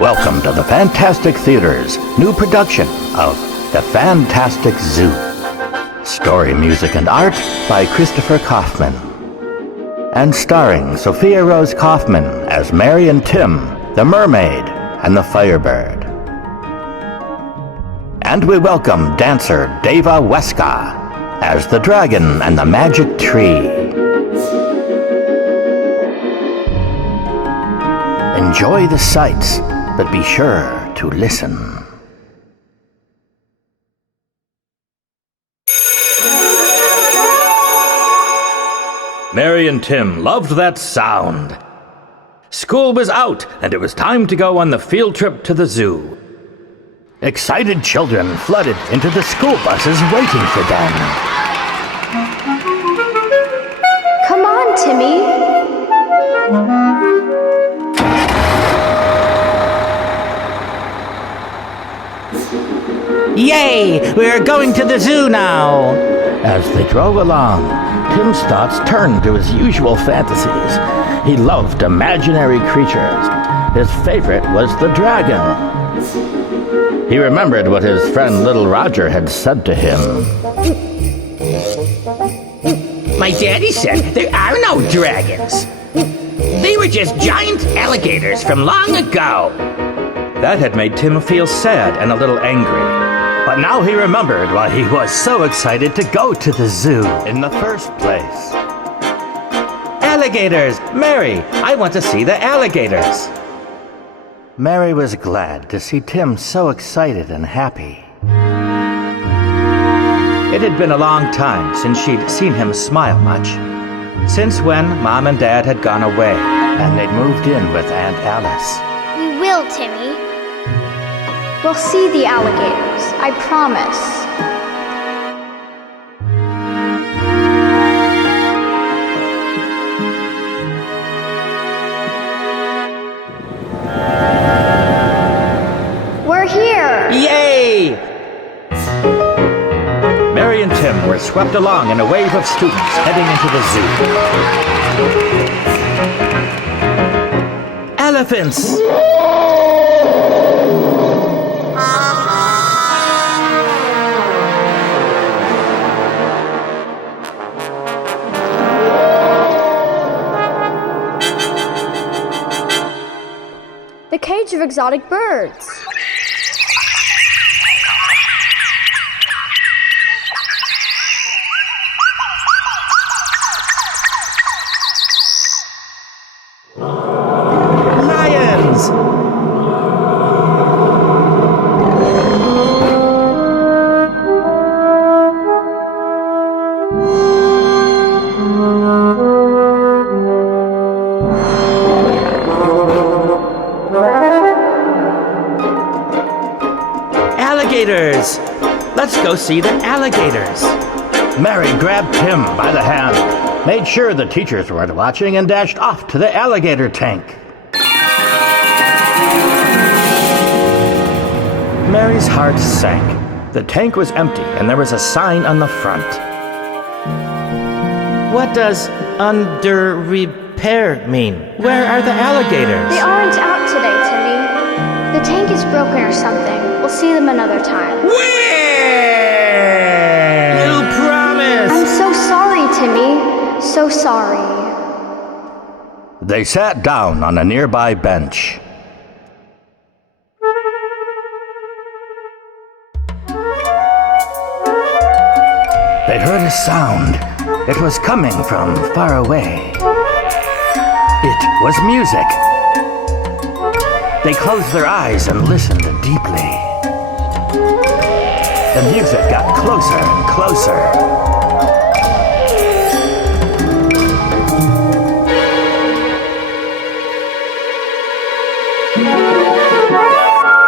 Welcome to the Phantastic Theater's new production of The Phantastic Zoo. Story, music, and art by Christopher Kaufman. And starring Sofia Rose Kaufman as Mary and Tim, the mermaid and the firebird. And we welcome dancer Deva Huesca as the dragon and the magic tree. Enjoy the sights, but be sure to listen. Mary and Tim loved that sound. School was out, and it was time to go on the field trip to the zoo. Excited children flooded into the school buses waiting for them. Come on, Timmy. Yay! We're going to the zoo now! As they drove along, Tim's thoughts turned to his usual fantasies. He loved imaginary creatures. His favorite was the dragon. He remembered what his friend Little Roger had said to him. My daddy said there are no dragons. They were just giant alligators from long ago. That had made Tim feel sad and a little angry. But now he remembered why he was so excited to go to the zoo in the first place. Alligators! Mary, I want to see the alligators. Mary was glad to see Tim so excited and happy. It had been a long time since she'd seen him smile much. Since when Mom and Dad had gone away and they'd moved in with Aunt Alice. We will, Timmy. We'll see the alligators, I promise. We're here! Yay! Mary and Tim were swept along in a wave of students heading into the zoo. Elephants! The cage of exotic birds. Lions! Alligators! Let's go see the alligators. Mary grabbed Tim by the hand, made sure the teachers weren't watching, and dashed off to the alligator tank. Mary's heart sank. The tank was empty, and there was a sign on the front. What does under repair mean? Where are the alligators? They aren't out today, Timmy. The tank is broken or something. We'll see them another time. Where? You promised! I'm so sorry, Timmy. So sorry. They sat down on a nearby bench. They heard a sound. It was coming from far away. It was music. They closed their eyes and listened deeply. The music got closer and closer.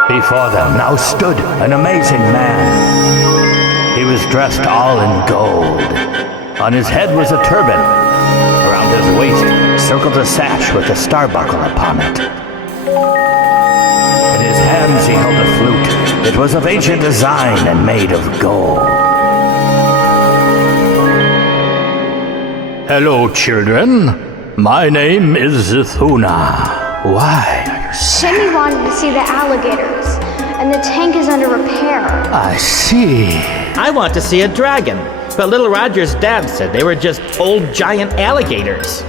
Before them now stood an amazing man. He was dressed all in gold. On his head was a turban. Around his waist circled a sash with a star buckle upon it. In his hands he held a flute. It was of ancient design and made of gold. Hello, children. My name is Zithuna. Why are you sad? Timmy wanted to see the alligators, and the tank is under repair. I see. I want to see a dragon, but Little Roger's dad said they were just old giant alligators.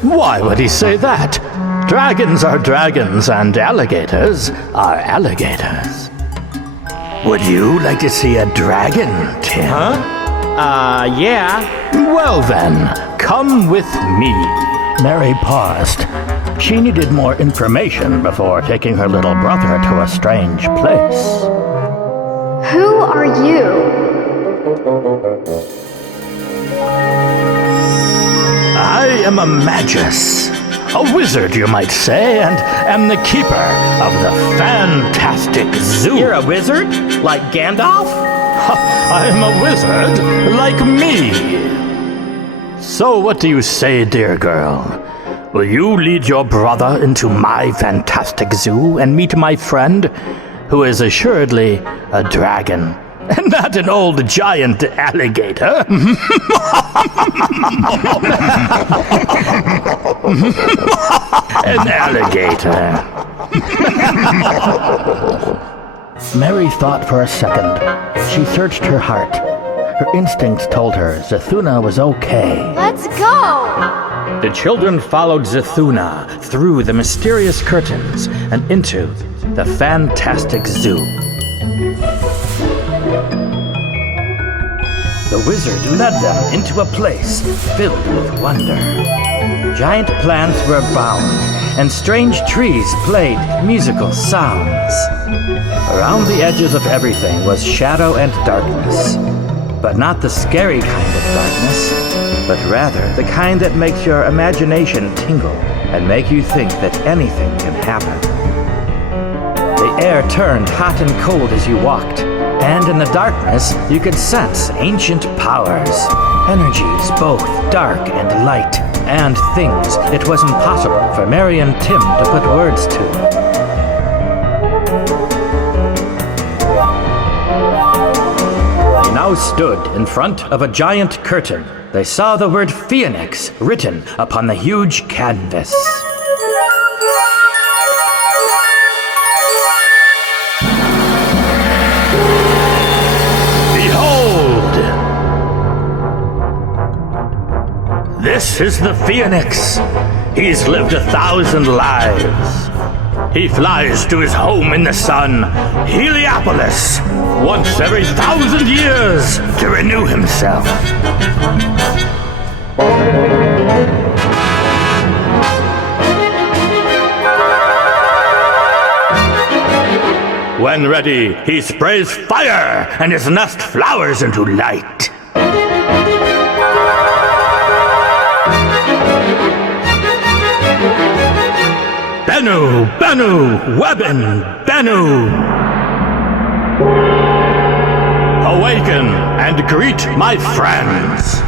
Why would he say that? Dragons are dragons and alligators are alligators. Would you like to see a dragon, Tim? Yeah. Well then, come with me. Mary paused. She needed more information before taking her little brother to a strange place. Who are you? I am a magus, a wizard you might say, and am the keeper of the Phantastic Zoo. You're a wizard? Like Gandalf? I'm a wizard like me. So what do you say, dear girl? Will you lead your brother into my Phantastic Zoo and meet my friend, who is assuredly a dragon, and not an old giant alligator? An alligator. Mary thought for a second. She searched her heart. Her instincts told her Zethuna was okay. Let's go! The children followed Zethuna through the mysterious curtains and into the Phantastic Zoo. The wizard led them into a place filled with wonder. Giant plants were bound, and strange trees played musical sounds. Around the edges of everything was shadow and darkness, but not the scary kind of darkness, but rather the kind that makes your imagination tingle and make you think that anything can happen. The air turned hot and cold as you walked, and in the darkness you could sense ancient powers, energies both dark and light, and things it was impossible for Mary and Tim to put words to. They now stood in front of a giant curtain. They saw the word Phoenix written upon the huge canvas. This is the Phoenix. He's lived 1,000 lives. He flies to his home in the sun, Heliopolis, once every 1,000 years to renew himself. When ready, he sprays fire and his nest flowers into light. Bennu, Bennu, Webben, Bennu. Awaken and greet my friends.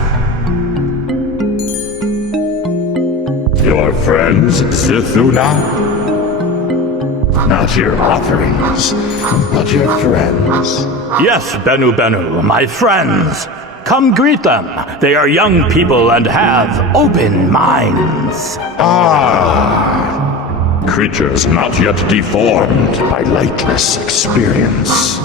Your friends, Zethuna? Not your offerings, but your friends. Yes, Bennu, Bennu, my friends. Come greet them. They are young people and have open minds. Creatures not yet deformed by lightless experience.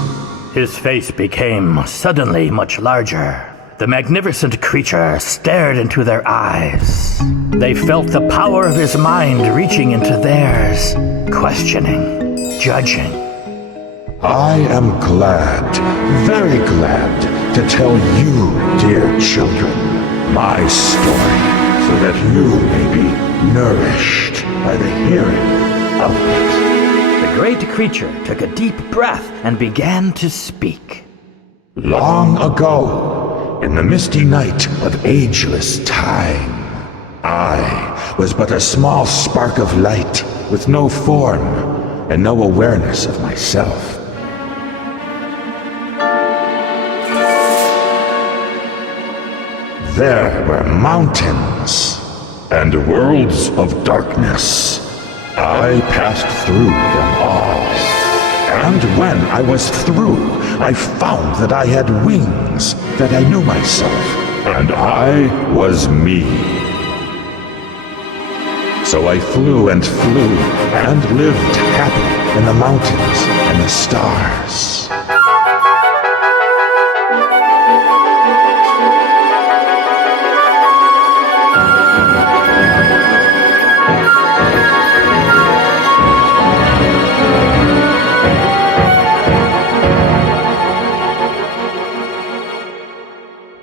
His face became suddenly much larger. The magnificent creature stared into their eyes. They felt the power of his mind reaching into theirs, questioning, judging. I am glad, very glad, to tell you, dear children, my story, so that you may be nourished by the hearing of it. The great creature took a deep breath and began to speak. Long ago, in the misty night of ageless time, I was but a small spark of light with no form and no awareness of myself. There were mountains and worlds of darkness. I passed through them all. And when I was through, I found that I had wings, that I knew myself, and I was me. So I flew and flew and lived happy in the mountains and the stars.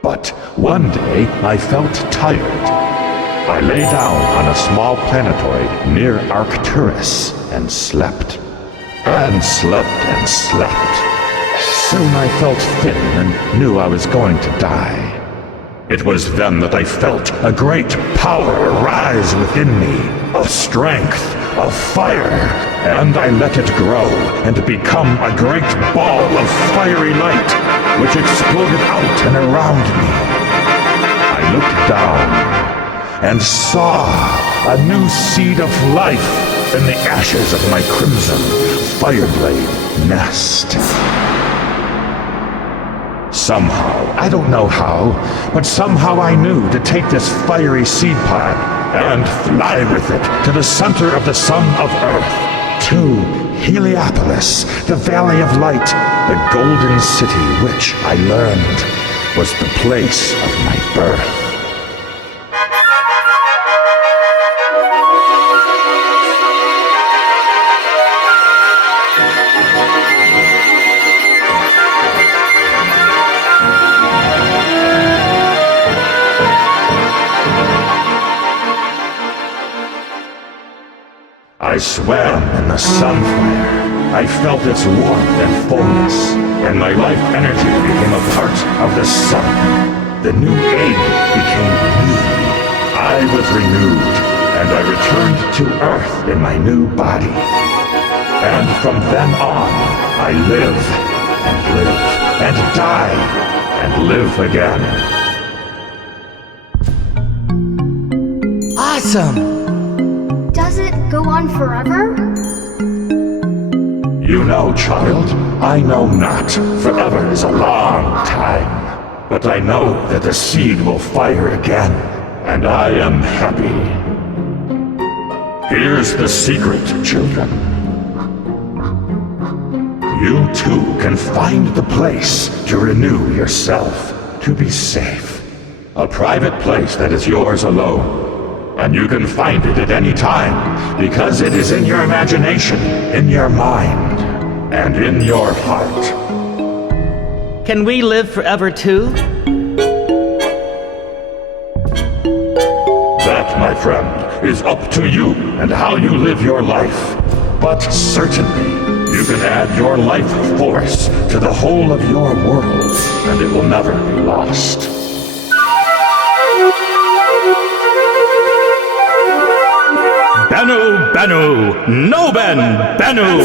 But one day I felt tired. I lay down on a small planetoid near Arcturus and slept. And slept and slept. Soon I felt thin and knew I was going to die. It was then that I felt a great power rise within me, of strength, of fire, and I let it grow and become a great ball of fiery light, which exploded out and around me. I looked down and saw a new seed of life in the ashes of my crimson fireblade nest. Somehow, I don't know how, but somehow I knew to take this fiery seed pod and fly with it to the center of the sun of Earth, to Heliopolis, the Valley of Light, the golden city which, I learned, was the place of my birth. I swam in the sunfire. I felt its warmth and fullness, and my life energy became a part of the sun. The new egg became me. I was renewed, and I returned to Earth in my new body. And from then on, I live, and live, and die, and live again. Awesome! Does it go on forever? You know, child, I know not. Forever is a long time. But I know that the seed will fire again, and I am happy. Here's the secret, children. You too can find the place to renew yourself, to be safe. A private place that is yours alone. And you can find it at any time, because it is in your imagination, in your mind, and in your heart. Can we live forever too? That, my friend, is up to you and how you live your life. But certainly, you can add your life force to the whole of your world, and it will never be lost. Benu, Benu, Noben, Benu!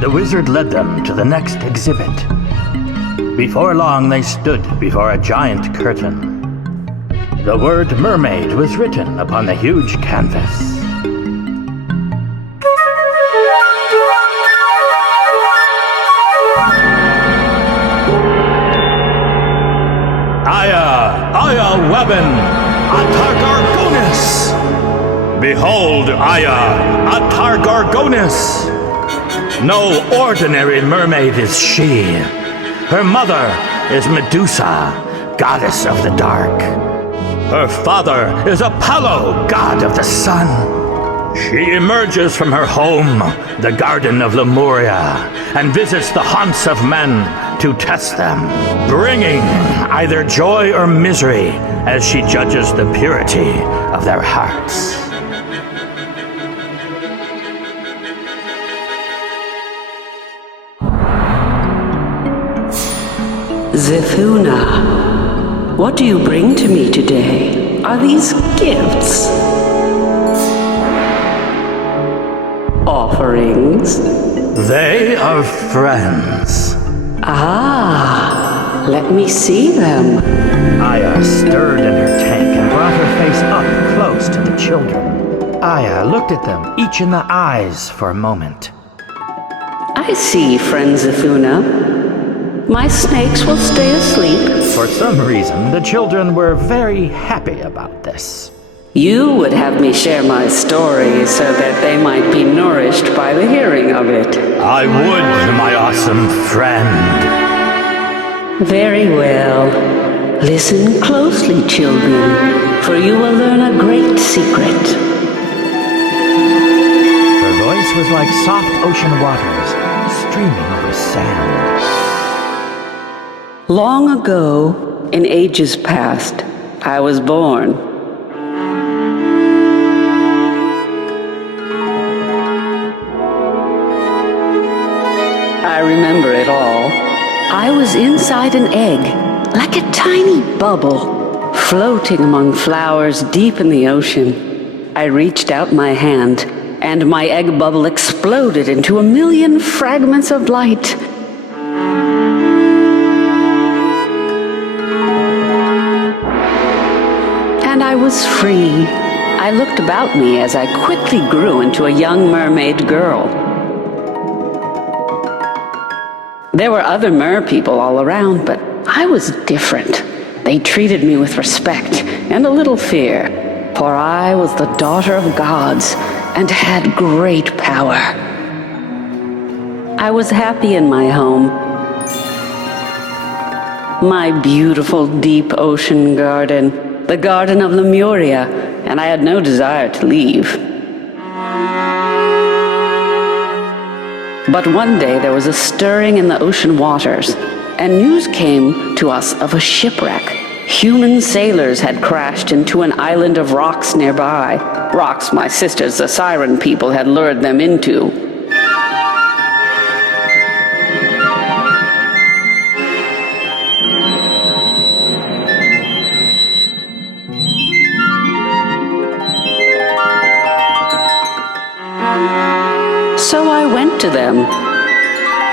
The wizard led them to the next exhibit. Before long, they stood before a giant curtain. The word mermaid was written upon the huge canvas. Aya Webben, Atargargonis! Behold, Aya, Atargargonis! No ordinary mermaid is she. Her mother is Medusa, goddess of the dark. Her father is Apollo, god of the sun. She emerges from her home, the Garden of Lemuria, and visits the haunts of men to test them, bringing either joy or misery as she judges the purity of their hearts. Zefuna, what do you bring to me today? Are these gifts? Offerings? They are friends. Ah, let me see them. Aya stirred in her tank and brought her face up close to the children. Aya looked at them, each in the eyes, for a moment. I see, friend Zafuna. My snakes will stay asleep. For some reason, the children were very happy about this. You would have me share my story so that they might be nourished by the hearing of it. I would, my awesome friend. Very well. Listen closely, children, for you will learn a great secret. Her voice was like soft ocean waters streaming over sand. Long ago, in ages past, I was born. I remember it all. I was inside an egg, like a tiny bubble, floating among flowers deep in the ocean. I reached out my hand, and my egg bubble exploded into a million fragments of light. And I was free. I looked about me as I quickly grew into a young mermaid girl. There were other mer people all around, but I was different. They treated me with respect and a little fear, for I was the daughter of gods and had great power. I was happy in my home, my beautiful deep ocean garden, the Garden of Lemuria, and I had no desire to leave. But one day there was a stirring in the ocean waters, and news came to us of a shipwreck. Human sailors had crashed into an island of rocks nearby, rocks my sisters, the siren people, had lured them into. So I went to them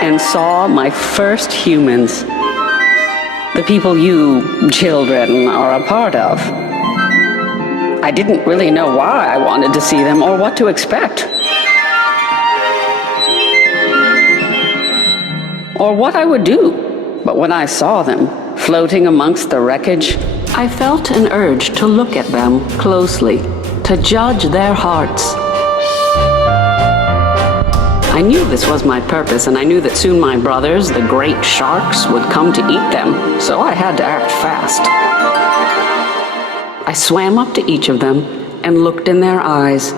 and saw my first humans, the people you children are a part of. I didn't really know why I wanted to see them or what to expect, or what I would do. But when I saw them floating amongst the wreckage, I felt an urge to look at them closely, to judge their hearts. I knew this was my purpose, and I knew that soon my brothers, the great sharks, would come to eat them, so I had to act fast. I swam up to each of them and looked in their eyes.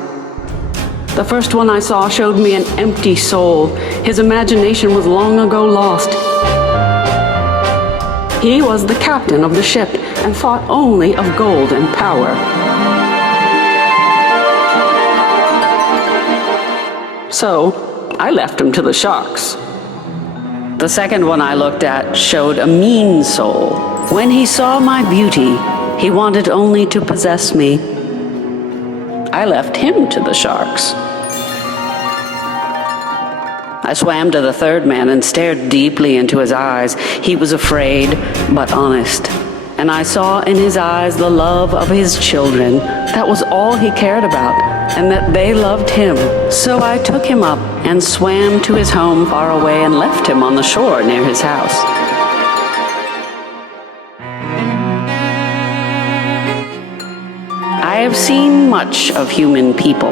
The first one I saw showed me an empty soul. His imagination was long ago lost. He was the captain of the ship and thought only of gold and power. So I left him to the sharks. The second one I looked at showed a mean soul. When he saw my beauty, he wanted only to possess me. I left him to the sharks. I swam to the third man and stared deeply into his eyes. He was afraid, but honest. And I saw in his eyes the love of his children. That was all he cared about, and that they loved him. So I took him up and swam to his home far away and left him on the shore near his house. I have seen much of human people.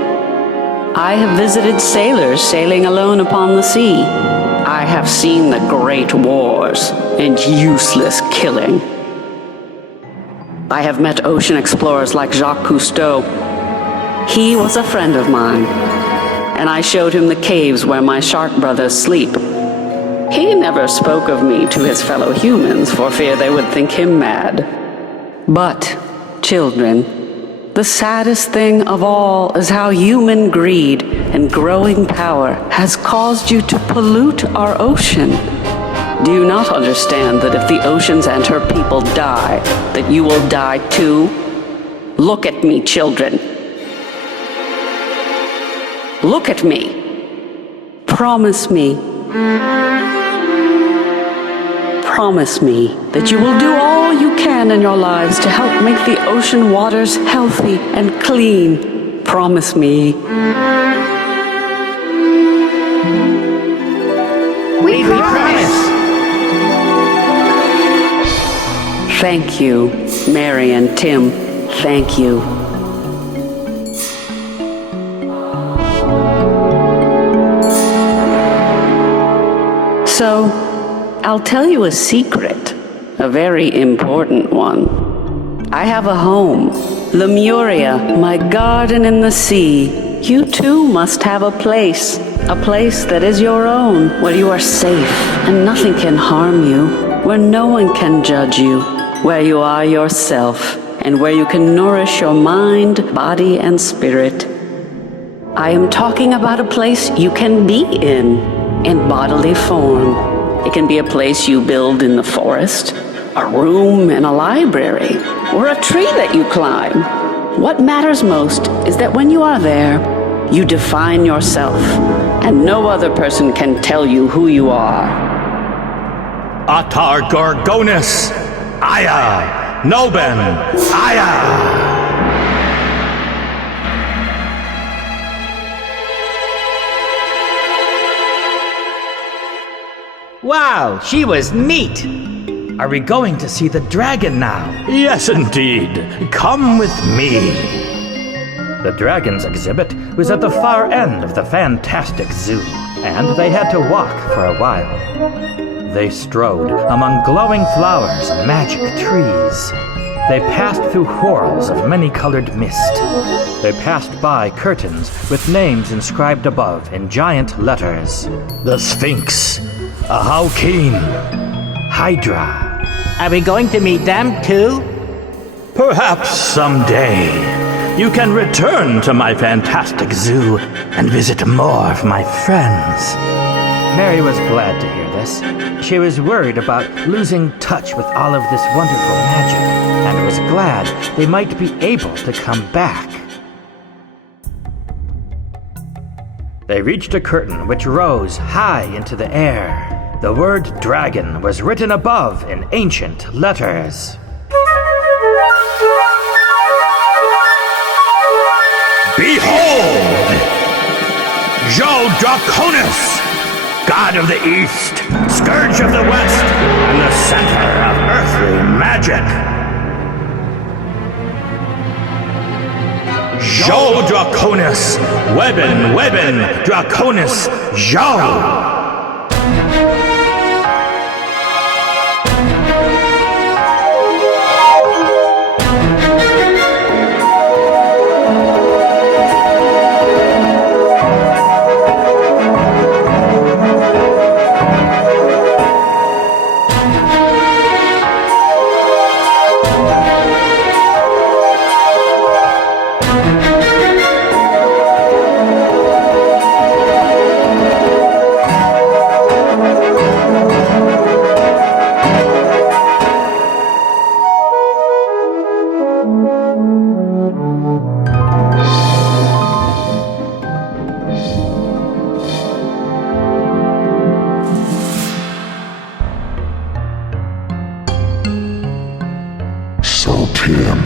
I have visited sailors sailing alone upon the sea. I have seen the great wars and useless killing. I have met ocean explorers like Jacques Cousteau. He was a friend of mine, and I showed him the caves where my shark brothers sleep. He never spoke of me to his fellow humans for fear they would think him mad. But, children, the saddest thing of all is how human greed and growing power has caused you to pollute our ocean. Do you not understand that if the oceans and her people die, that you will die too? Look at me, children. Look at me. Promise me. Promise me that you will do all you can in your lives to help make the ocean waters healthy and clean. Promise me. We promise! Thank you, Mary and Tim. Thank you. So, I'll tell you a secret, a very important one. I have a home, Lemuria, my garden in the sea. You too must have a place that is your own, where you are safe and nothing can harm you, where no one can judge you, where you are yourself, and where you can nourish your mind, body, and spirit. I am talking about a place you can be in bodily form. It can be a place you build in the forest, a room in a library, or a tree that you climb. What matters most is that when you are there, you define yourself, and no other person can tell you who you are. Atar Gorgonis! Aya! Noben! Aya! Wow, she was neat. Are we going to see the dragon now? Yes, indeed. Come with me. The dragon's exhibit was at the far end of the Phantastic Zoo, and they had to walk for a while. They strode among glowing flowers and magic trees. They passed through whorls of many-colored mist. They passed by curtains with names inscribed above in giant letters. The Sphinx, Ahaukin, Hydra. Are we going to meet them too? Perhaps someday you can return to my Phantastic Zoo and visit more of my friends. Mary was glad to hear this. She was worried about losing touch with all of this wonderful magic, and was glad they might be able to come back. They reached a curtain which rose high into the air. The word dragon was written above in ancient letters. Behold! Jo Draconis, God of the East, Scourge of the West, and the center of earthly magic. Jo Draconis, Weben, Draconis, Jo! So, Tim,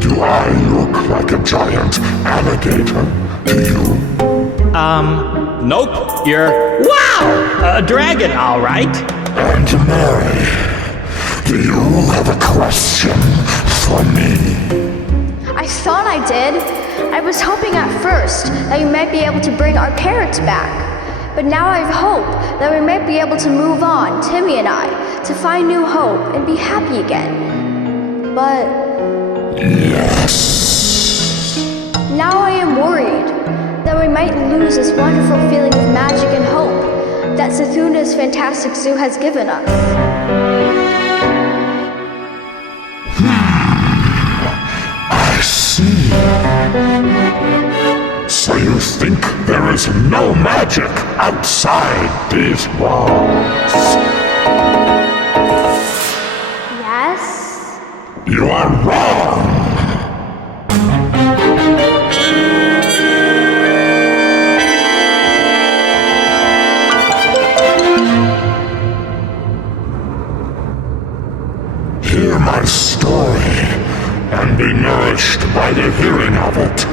do I look like a giant alligator to you? Nope, you're... Wow! A dragon, all right. And Mary, do you have a question for me? I thought I did. I was hoping at first that you might be able to bring our parents back. But now I have hope that we might be able to move on, Timmy and I, to find new hope and be happy again. But Yes. now I am worried that we might lose this wonderful feeling of magic and hope that Zathuna's Phantastic Zoo has given us. I see. So you think there is no magic outside these walls? Yes? You are wrong. Hear my story and be nourished by the hearing of it.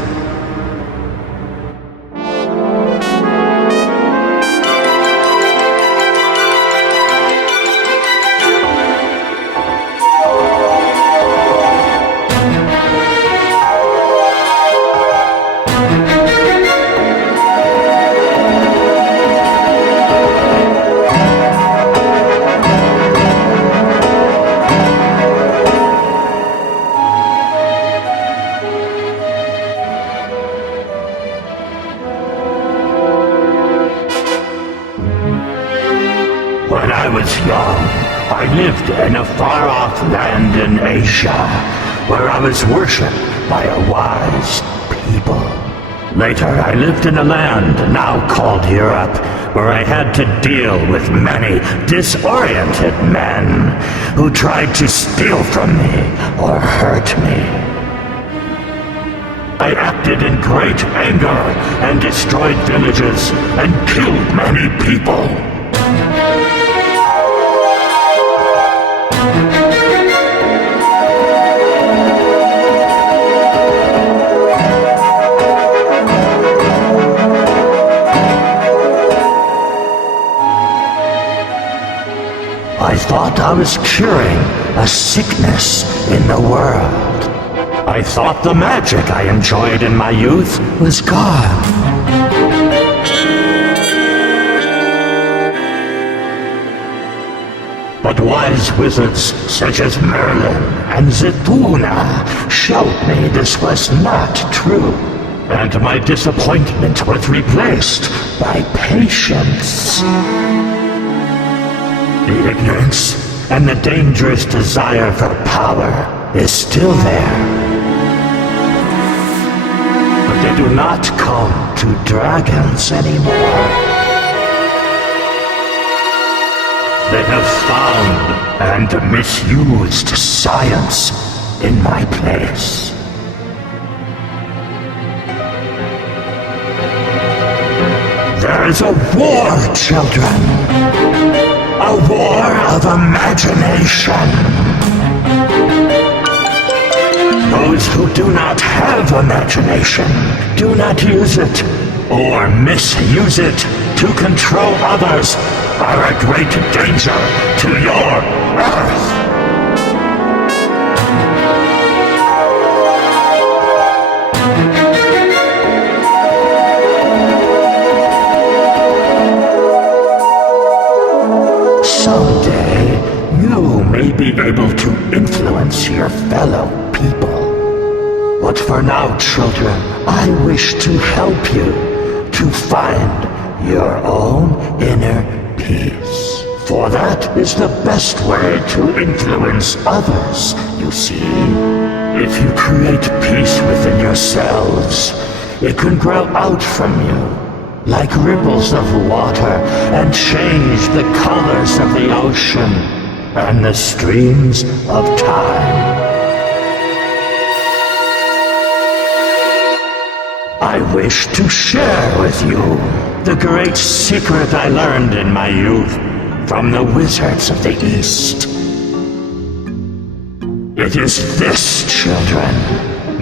When I was young, I lived in a far-off land in Asia, where I was worshipped by a wise people. Later, I lived in a land now called Europe, where I had to deal with many disoriented men who tried to steal from me or hurt me. I acted in great anger and destroyed villages and killed many people. I thought I was curing a sickness in the world. I thought the magic I enjoyed in my youth was gone. But wise wizards such as Merlin and Zituna showed me this was not true, and my disappointment was replaced by patience. The ignorance and the dangerous desire for power is still there. But they do not come to dragons anymore. They have found and misused science in my place. There is a war, children. A war of imagination. Those who do not have imagination do not use it or misuse it to control others are a great danger to your Earth. Someday, you may be able to influence your fellow people. But for now, children, I wish to help you to find your own inner peace. For that is the best way to influence others, you see. If you create peace within yourselves, it can grow out from you, like ripples of water, and change the colors of the ocean and the streams of time. I wish to share with you the great secret I learned in my youth from the wizards of the East. It is this, children.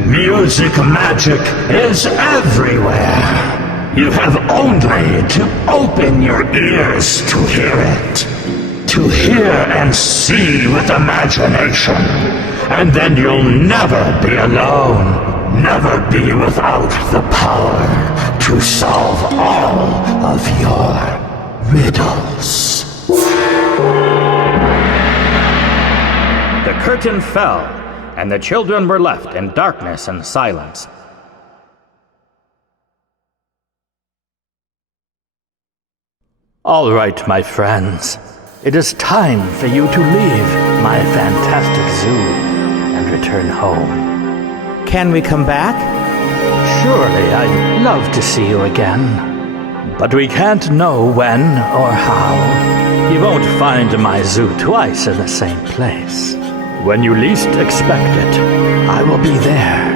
Music magic is everywhere. You have only to open your ears to hear it. To hear and see with imagination. And then you'll never be alone. Never be without the power to solve all of your riddles. The curtain fell, and the children were left in darkness and silence. All right, my friends. It is time for you to leave my fantastic zoo and return home. Can we come back? Surely, I'd love to see you again. But we can't know when or how. You won't find my zoo twice in the same place. When you least expect it, I will be there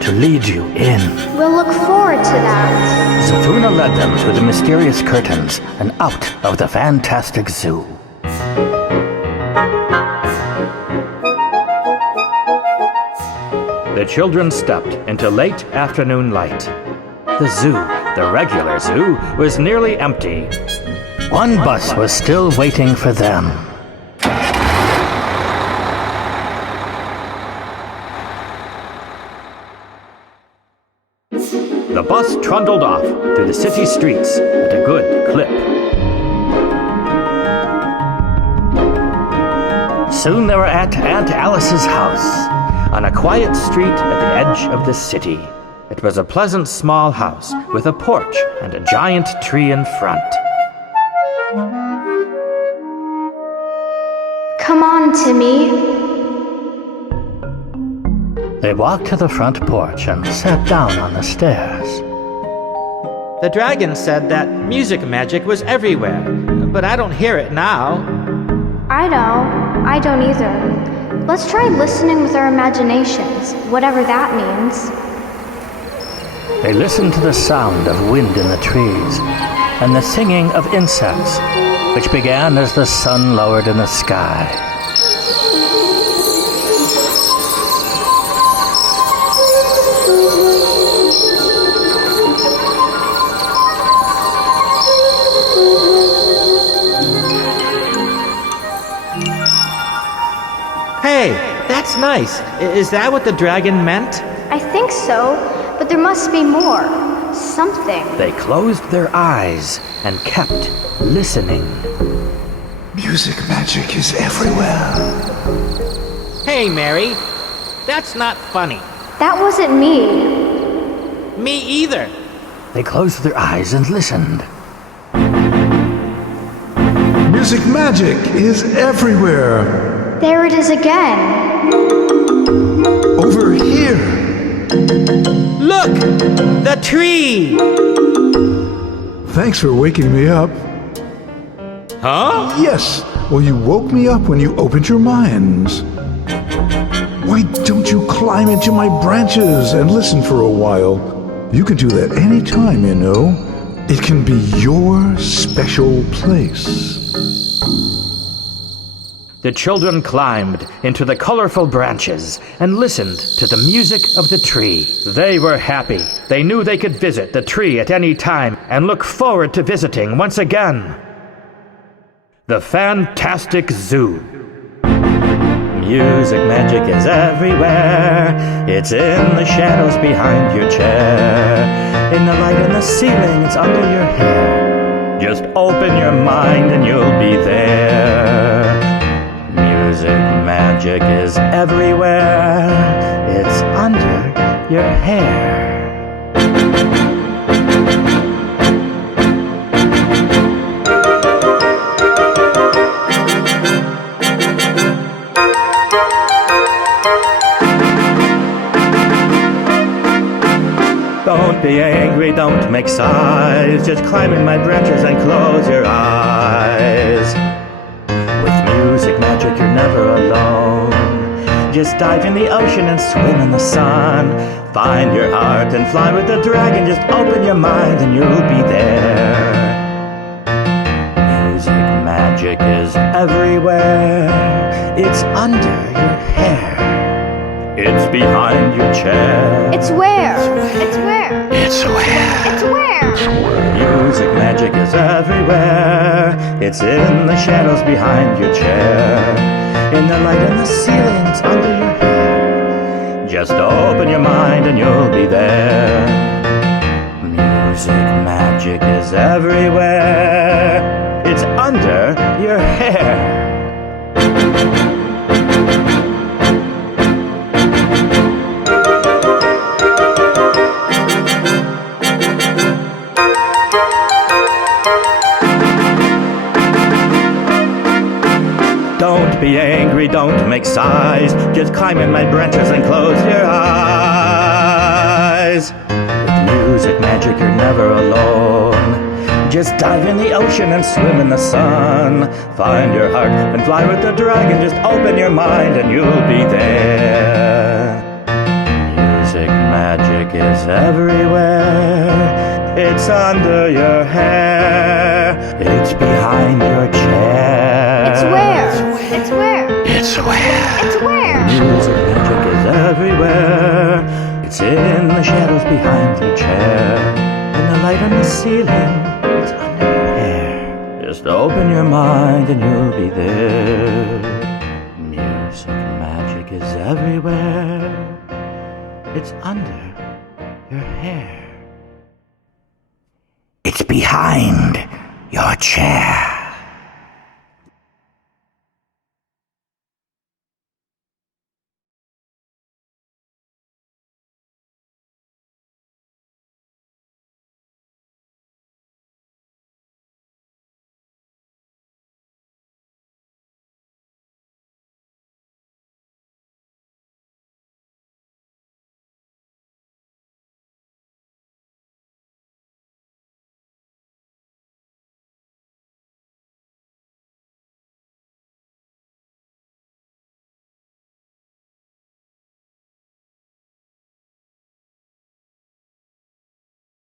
to lead you in. We'll look forward to that. Sofia led them through the mysterious curtains and out of the Phantastic Zoo. The children stepped into late afternoon light. The zoo, the regular zoo, was nearly empty. One bus was still waiting for them. The bus trundled off through the city streets at a good clip. Soon they were at Aunt Alice's house, on a quiet street at the edge of the city. It was a pleasant small house with a porch and a giant tree in front. Come on, Timmy. They walked to the front porch and sat down on the stairs. The dragon said that music magic was everywhere, but I don't hear it now. I know. I don't either. Let's try listening with our imaginations, whatever that means. They listened to the sound of wind in the trees and the singing of insects, which began as the sun lowered in the sky. Hey, that's nice. Is that what the dragon meant? I think so, but there must be more. Something. They closed their eyes and kept listening. Music magic is everywhere. Hey, Mary. That's not funny. That wasn't me. Me either. They closed their eyes and listened. Music magic is everywhere. There it is again. Over here. Look! The tree! Thanks for waking me up. Huh? Yes, well, you woke me up when you opened your minds. Why don't you climb into my branches and listen for a while? You can do that anytime, you know. It can be your special place. The children climbed into the colorful branches and listened to the music of the tree. They were happy. They knew they could visit the tree at any time and look forward to visiting once again. The Phantastic Zoo. Music magic is everywhere. It's in the shadows behind your chair. In the light in the ceiling, it's under your hair. Just open your mind and you'll be there. Music magic is everywhere. It's under your hair. Don't be angry, don't make sighs. Just climb in my branches and close your eyes. With music magic, you're never alone. Just dive in the ocean and swim in the sun. Find your heart and fly with the dragon. Just open your mind and you'll be there. Music magic is everywhere. It's under your hair. It's behind your chair. It's where? It's where? It's where? It's where? Music magic is everywhere. It's in the shadows behind your chair. In the light in the ceiling, it's under your hair. Just open your mind and you'll be there. Music magic is everywhere. It's under your hair. Don't be angry, don't make sighs. Just climb in my branches and close your eyes. With music magic, you're never alone. Just dive in the ocean and swim in the sun. Find your heart and fly with the dragon. Just open your mind and you'll be there. Music magic is everywhere. It's under your hair. It's behind your chair. It's where? It's where? It's where? It's where? Music magic is everywhere. It's in the shadows behind your chair. In the light on the ceiling, it's under your hair. Just open your mind and you'll be there. Music magic is everywhere. It's under your hair. It's behind your chair.